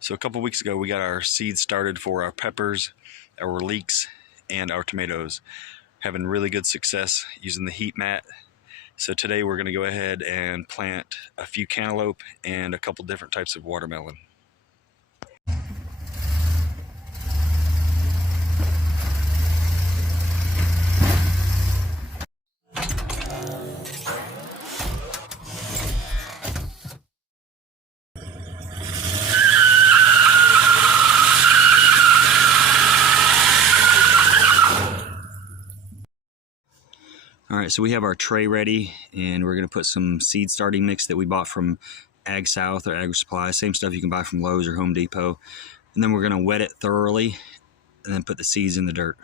So a couple weeks ago, we got our seeds started for our peppers, our leeks, and our tomatoes. Having really good success using the heat mat. So today we're going to go ahead and plant a few cantaloupe and a couple different types of watermelon. Alright, so we have our tray ready, and we're going to put some seed starting mix that we bought from Ag South or Agri Supply, same stuff you can buy from Lowe's or Home Depot. And then we're going to wet it thoroughly and then put the seeds in the dirt.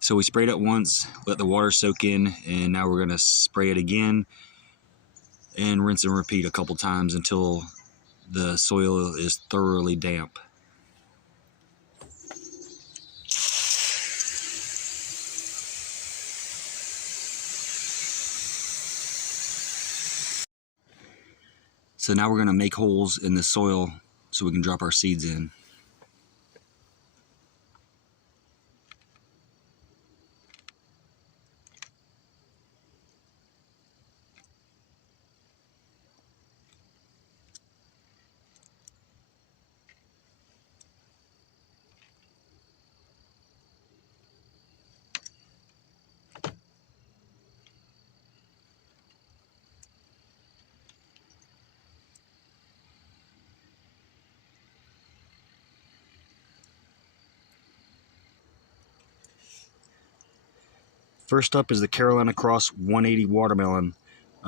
So we sprayed it once, let the water soak in, and now we're going to spray it again and rinse and repeat a couple times until the soil is thoroughly damp. So now we're going to make holes in the soil so we can drop our seeds in. First up is the Carolina Cross 180 watermelon.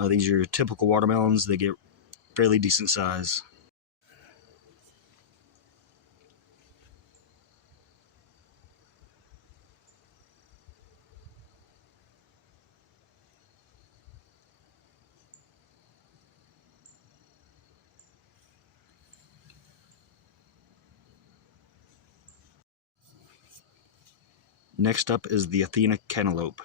These are your typical watermelons. They get fairly decent size. Next up is the Athena cantaloupe.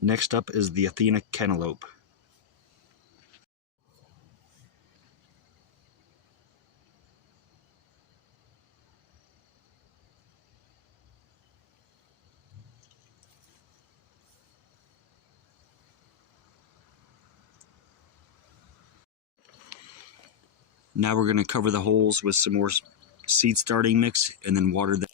Next up is the Athena cantaloupe. Now we're going to cover the holes with some more seed starting mix and then water them.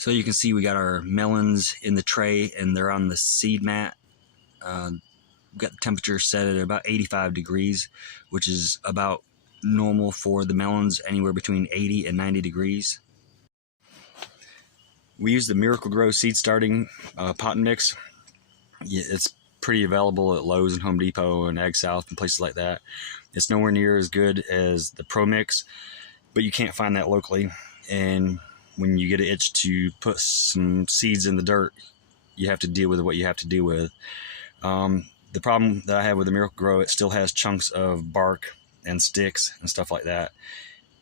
So you can see we got our melons in the tray and they're on the seed mat. Got the temperature set at about 85 degrees, which is about normal for the melons, anywhere between 80 and 90 degrees. We use the Miracle Grow seed starting pot and mix. It's pretty available at Lowe's and Home Depot and Ag South and places like that. It's nowhere near as good as the Pro Mix, but you can't find that locally. And when you get an itch to put some seeds in the dirt, you have to deal with what you have to deal with. The problem that I have with the Miracle Grow, it still has chunks of bark and sticks and stuff like that.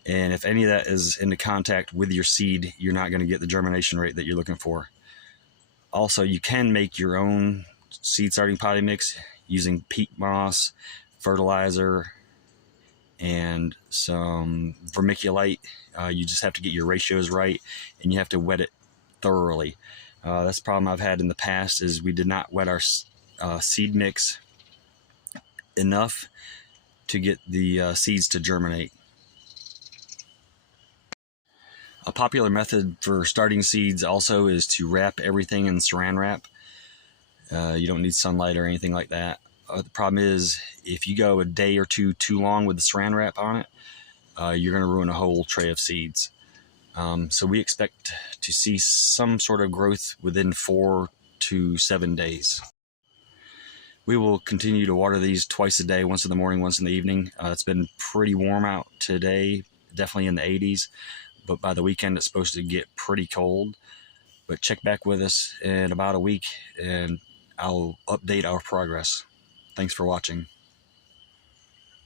And if any of that is into contact with your seed, you're not going to get the germination rate that you're looking for. Also, you can make your own seed starting potting mix using peat moss, fertilizer, and some vermiculite. You just have to get your ratios right, and you have to wet it thoroughly. That's the problem I've had in the past, is we did not wet our seed mix enough to get the seeds to germinate. A popular method for starting seeds also is to wrap everything in saran wrap. You don't need sunlight or anything like that. The problem is, if you go a day or two too long with the saran wrap on it, you're going to ruin a whole tray of seeds. So we expect to see some sort of growth within 4 to 7 days. We will continue to water these twice a day, once in the morning, once in the evening. It's been pretty warm out today, definitely in the 80s, but by the weekend it's supposed to get pretty cold. But check back with us in about a week and I'll update our progress. Thanks for watching.